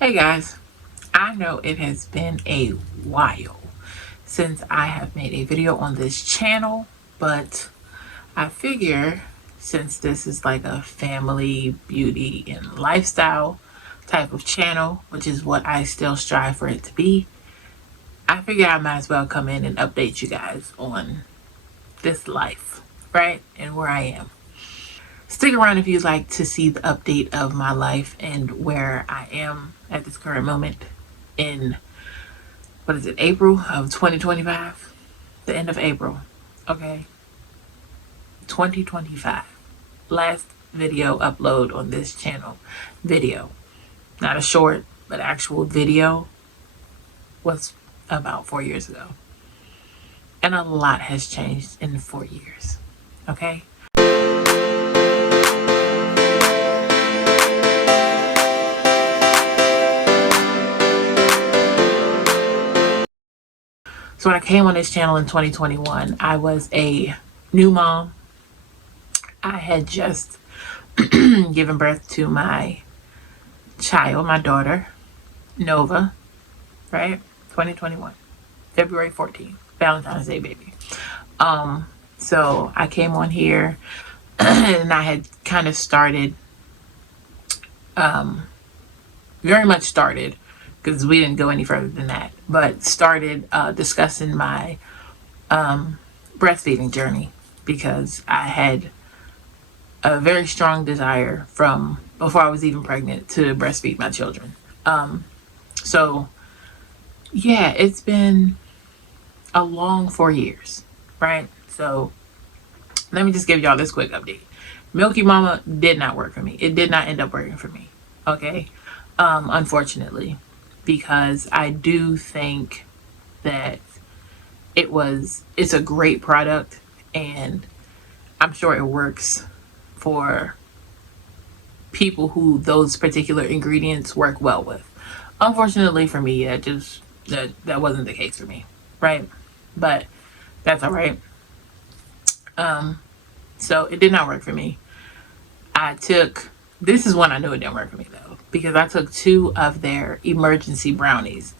Hey guys, I know it has been a while since I have made a video on this channel, but I figure since this is like a family, beauty, and lifestyle type of channel, which is what I still strive for it to be, I figure I might as well come in and update you guys on this life, right? And where I am. Stick around if you'd like to see the update of my life and where I am at this current moment in, what is it, April of 2025? The end of April. Okay. 2025. Last video upload on this channel. Video. Not a short, but actual video was about 4 years ago. And a lot has changed in 4 years. Okay. So when I came on this channel in 2021, I was a new mom. I had just given birth to my child, my daughter, Nova, right? 2021, February 14th, Valentine's Day, baby. So I came on here and I had kind of started, very much started, because we didn't go any further than that, but started discussing my breastfeeding journey because I had a very strong desire from before I was even pregnant to breastfeed my children. So yeah, it's been a long 4 years, right? So let me just give y'all this quick update. Milky Mama did not work for me. It did not end up working for me. Okay. Unfortunately, because I do think that it's a great product and I'm sure it works for people who those particular ingredients work well with. Unfortunately for me, that wasn't the case for me, right? But that's all right. So it did not work for me. This is when I knew it didn't work for me though, because I took 2 of their emergency brownies.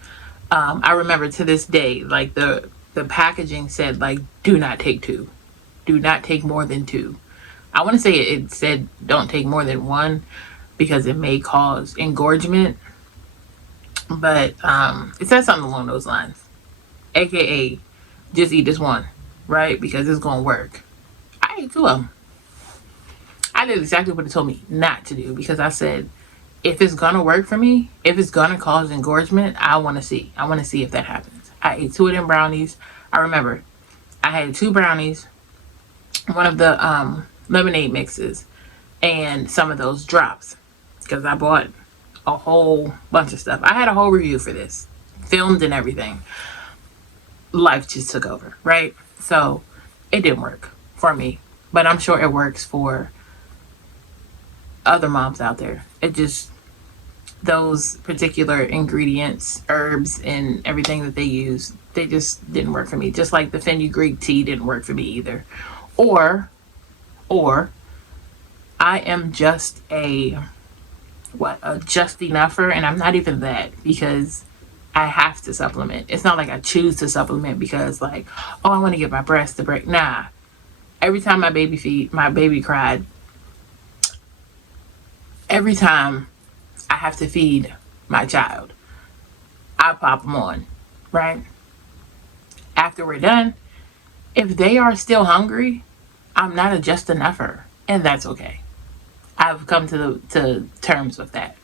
I remember to this day, like the packaging said, like, do not take 2, do not take more than 2. I want to say it said don't take more than 1 because it may cause engorgement, but it said something along those lines, aka just eat this 1, right? Because it's gonna work. I ate 2 of them. I did exactly what it told me not to do because I said, if it's gonna work for me, if it's gonna cause engorgement, I want to see. I want to see if that happens. I ate 2 of them brownies. I remember I had 2 brownies, one of the lemonade mixes, and some of those drops because I bought a whole bunch of stuff. I had a whole review for this, filmed and everything. Life just took over, right? So it didn't work for me, but I'm sure it works for other moms out there. It just, those particular ingredients, herbs, and everything that they use, they just didn't work for me. Just like the fenugreek tea didn't work for me either. Or I am just a just enougher, and I'm not even that because I have to supplement. It's not like I choose to supplement because like, oh, I want to get my breast to break. Nah. Every time my baby cried, every time I have to feed my child, I pop them on, right? After we're done, if they are still hungry, I'm not a just enougher, and that's okay. I've come to terms with that.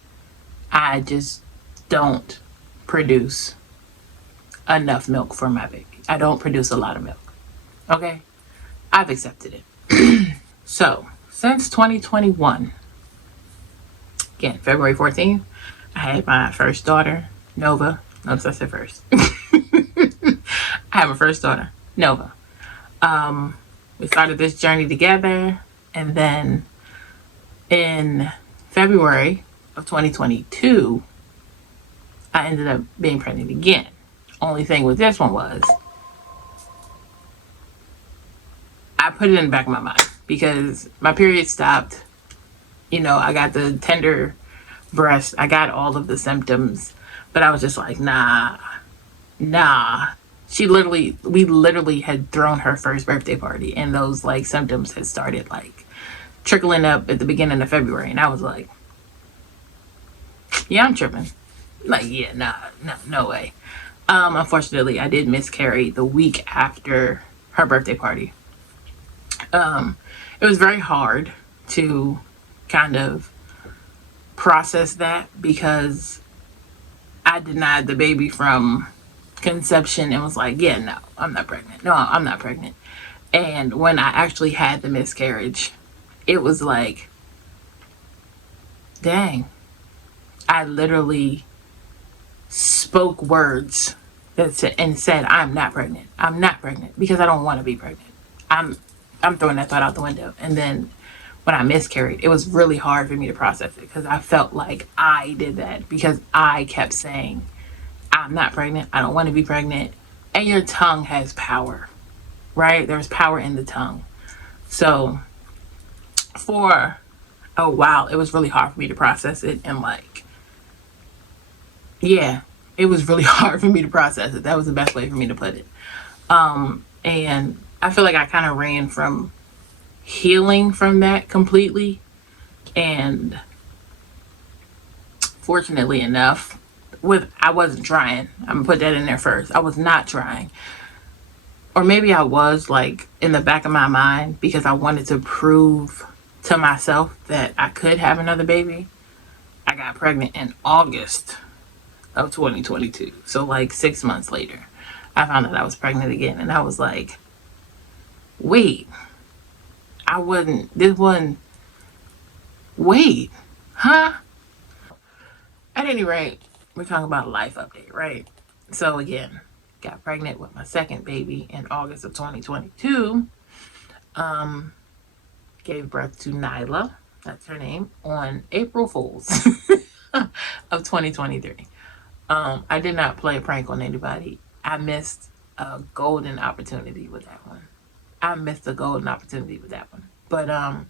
I just don't produce enough milk for my baby. I don't produce a lot of milk. Okay? I've accepted it. So, since 2021, again, February 14th, I had my first daughter, Nova. Notice I said first. I have a first daughter, Nova. We started this journey together, and then in February of 2022, I ended up being pregnant again. Only thing with this one was I put it in the back of my mind because my period stopped. You know, I got the tender breast. I got all of the symptoms, but I was just like, nah. We literally had thrown her first birthday party, and those like symptoms had started like trickling up at the beginning of February, and I was like, yeah, I'm tripping. Like, yeah, nah, no way. Unfortunately, I did miscarry the week after her birthday party. It was very hard to kind of process that because I denied the baby from conception and was like, yeah, no, I'm not pregnant. No, I'm not pregnant. And when I actually had the miscarriage, it was like, dang, I literally spoke words and said, I'm not pregnant. I'm not pregnant because I don't want to be pregnant. I'm I'm throwing that thought out the window. And then when I miscarried, it was really hard for me to process it because I felt like I did that because I kept saying, I'm not pregnant. I don't want to be pregnant. And your tongue has power, right? There's power in the tongue. So for a while, it was really hard for me to process it. And like, yeah, it was really hard for me to process it. That was the best way for me to put it. And I feel like I kind of ran from healing from that completely. And fortunately enough, I wasn't trying. I'm gonna put that in there first. I was not trying. Or maybe I was like in the back of my mind because I wanted to prove to myself that I could have another baby. I got pregnant in August of 2022. So like 6 months later, I found out I was pregnant again, and I was like, wait, I wasn't. This one. Wait, huh? At any rate, we're talking about a life update, right? So again, got pregnant with my second baby in August of 2022. Gave birth to Nyla, that's her name, on April Fools of 2023. I did not play a prank on anybody. I missed a golden opportunity with that one. But all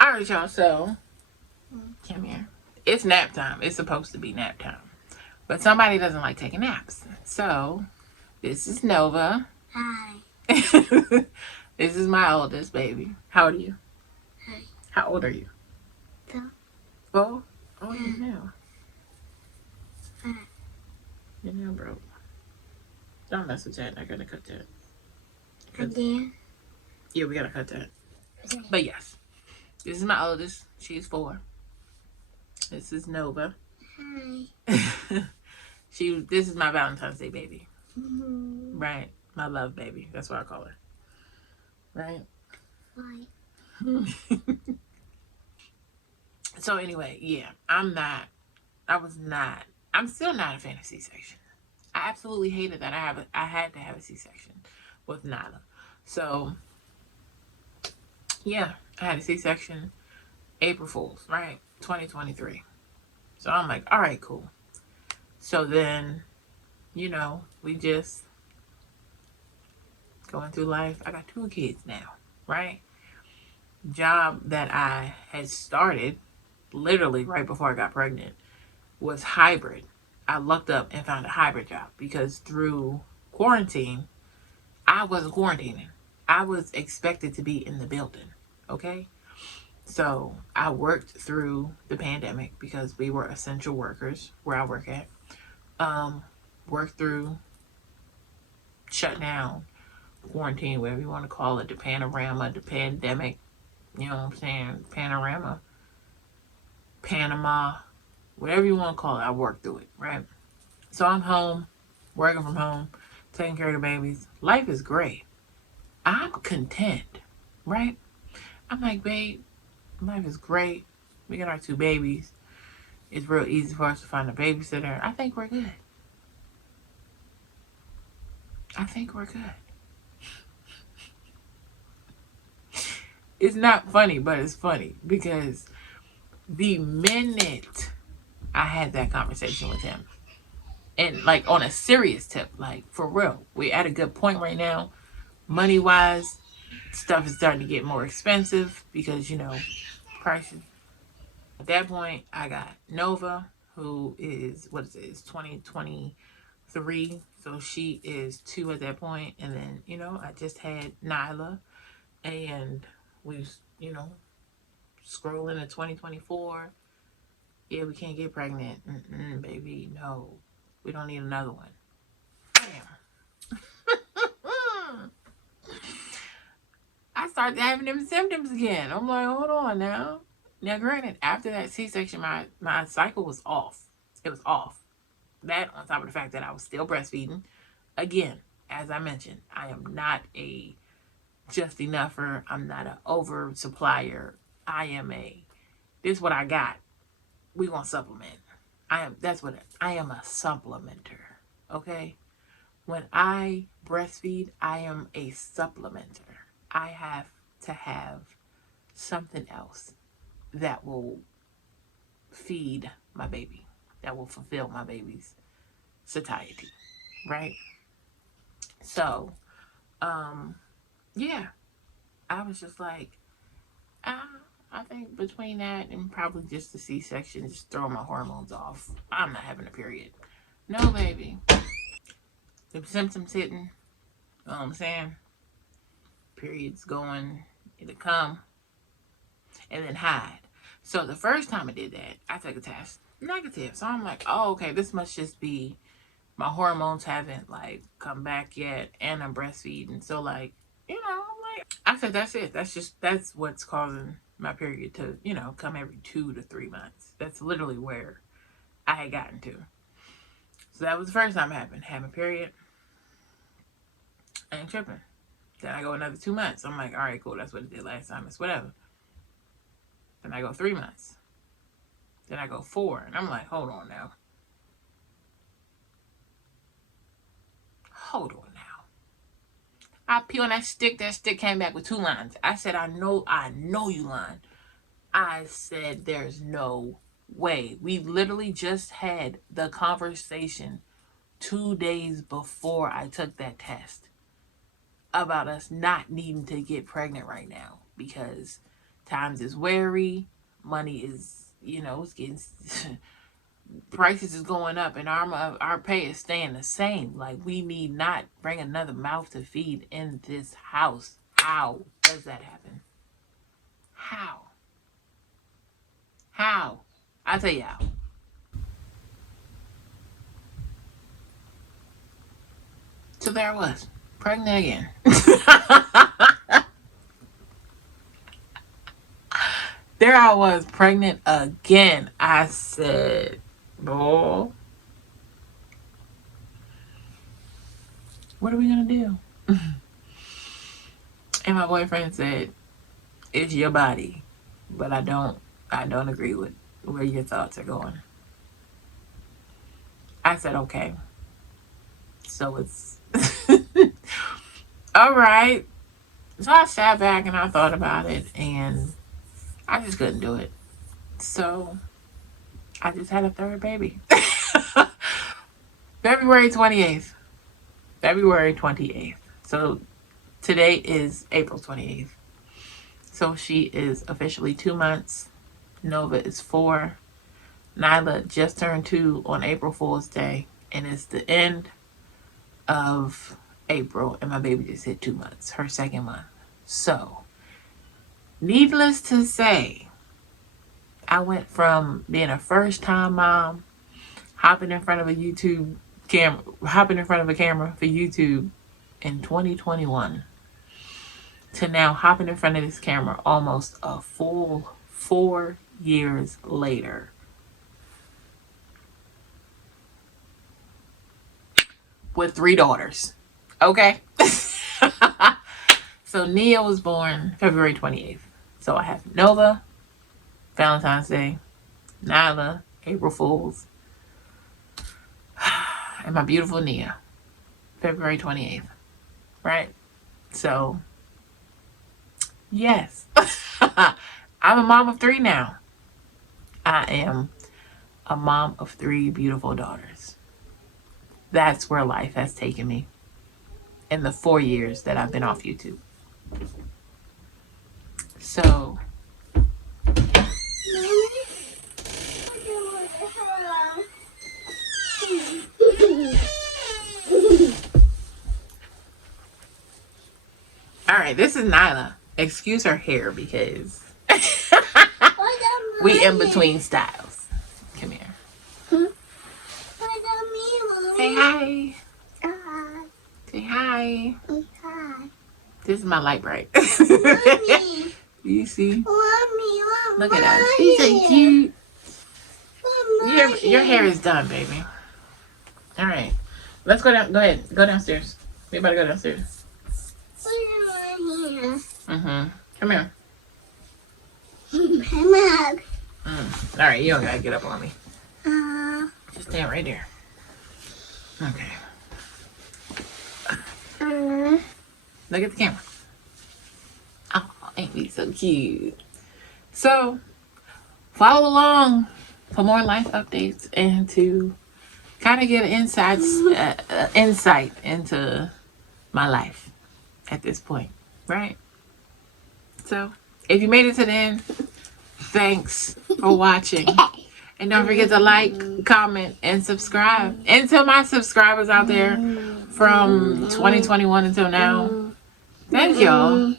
right, y'all. So come here. It's nap time. It's supposed to be nap time, but somebody doesn't like taking naps. So this is Nova. Hi. This is my oldest baby. How old are you? Hi. How old are you? 4. 4? Oh, you now. 5. You're now broke. Don't mess with that. I gotta cut that. Again. Yeah, we gotta cut that. Okay. But yes, this is my oldest. She's 4. This is Nova. Hi. This is my Valentine's Day baby. Mm-hmm. Right. My love baby. That's what I call her. Right? Why? So anyway, yeah, I'm still not a fan of C-section. I absolutely hated that I had to have a C-section with Nyla. So yeah, I had a C-section April Fools, right? 2023. So I'm like, all right, cool. So then, we just going through life. I got 2 kids now, right? Job that I had started literally right before I got pregnant was hybrid. I looked up and found a hybrid job because through quarantine, I wasn't quarantining. I was expected to be in the building, okay? So I worked through the pandemic because we were essential workers where I work at. Worked through shutdown, quarantine, whatever you want to call it, the panorama, the pandemic, you know what I'm saying? Panorama, Panama, whatever you want to call it, I worked through it, right? So I'm home, working from home, taking care of the babies. Life is great. I'm content, right? I'm like, babe, life is great. We got our 2 babies. It's real easy for us to find a babysitter. I think we're good. It's not funny, but it's funny because the minute I had that conversation with him, and like on a serious tip, like for real, we're at a good point right now, money wise. Stuff is starting to get more expensive because Crisis. At that point, I got Nova, who is, what is it? It's 2023. So she is 2 at that point. And then, I just had Nyla. And we, scrolling to 2024. Yeah, we can't get pregnant. Baby, no. We don't need another one. Damn. I started having them symptoms again. I'm like, hold on now. Now, granted, after that C-section, my cycle was off. It was off. That on top of the fact that I was still breastfeeding. Again, as I mentioned, I am not a just enougher. I'm not an over supplier. I am this is what I got. We gonna supplement. I am a supplementer. Okay? When I breastfeed, I am a supplementer. I have to have something else that will feed my baby, that will fulfill my baby's satiety, right? So, yeah, I was just like, I think between that and probably just the C-section, just throwing my hormones off, I'm not having a period. No, baby. The symptoms hitting, you know what I'm saying? Periods going, it'll come, and then hide. So the first time I did that, I took a test, negative. So I'm like, oh, okay, this must just be my hormones haven't like come back yet, and I'm breastfeeding. So like, I'm like, I said, that's it. That's what's causing my period to, come every 2 to 3 months. That's literally where I had gotten to. So that was the first time it happened. Had my period. I ain't tripping. Then I go another 2 months. I'm like, all right, cool. That's what it did last time. It's whatever. Then I go 3 months. Then I go 4. And I'm like, hold on now. Hold on now. I pee on that stick came back with 2 lines. I said, I know you lying. I said, there's no way. We literally just had the conversation 2 days before I took that test about us not needing to get pregnant right now because times is wary, money is, it's getting prices is going up, and our pay is staying the same. Like, we need not bring another mouth to feed in this house. How does that happen? How? I tell you how. So there I was, pregnant again. There I was, pregnant again. I said, boy, what are we gonna do? And my boyfriend said, it's your body, but I don't agree with where your thoughts are going. I said, okay. So it's all right. So I sat back and I thought about it, and I just couldn't do it. So I just had a third baby. February 28th. February 28th. So today is April 28th. So she is officially 2 months. Nova is 4. Nyla just turned 2 on April Fool's Day. And it's the end of April. And my baby just hit 2 months. Her second month. So, needless to say, I went from being a first-time mom, hopping in front of a camera for YouTube in 2021, to now hopping in front of this camera almost a full 4 years later. With 3 daughters. Okay? So Nia was born February 28th. So I have Nova, Valentine's Day, Nyla, April Fool's, and my beautiful Nia, February 28th. Right? So, yes. I'm a mom of 3 now. I am a mom of 3 beautiful daughters. That's where life has taken me in the 4 years that I've been off YouTube. So, right, this is Nyla. Excuse her hair because What we in between styles. Come here. Say hi. Hi. Say hi. Hi. This is my light bright. Mommy. You see? Mommy. Look at us. She's so cute. Mommy. Your hair is done, baby. All right. Let's go down. Go ahead. Go downstairs. We better go downstairs. Mm-hmm. Come here. All right. You don't gotta get up on me. Just stand right there. Okay. Look at the camera. Oh, ain't we so cute? So, follow along for more life updates and to kind of get insight into my life at this point, right? So, if you made it to the end, thanks for watching. And don't forget to like, comment, and subscribe. And to my subscribers out there from 2021 until now, thank y'all.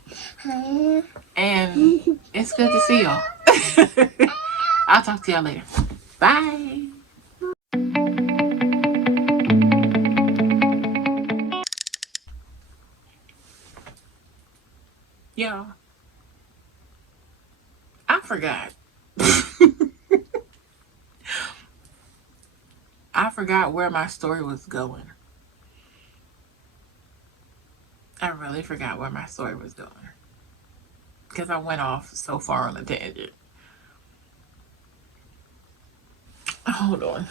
And it's good to see y'all. I'll talk to y'all later. Bye. Y'all, I forgot. I forgot where my story was going. I really forgot where my story was going. Because I went off so far on a tangent. Hold on.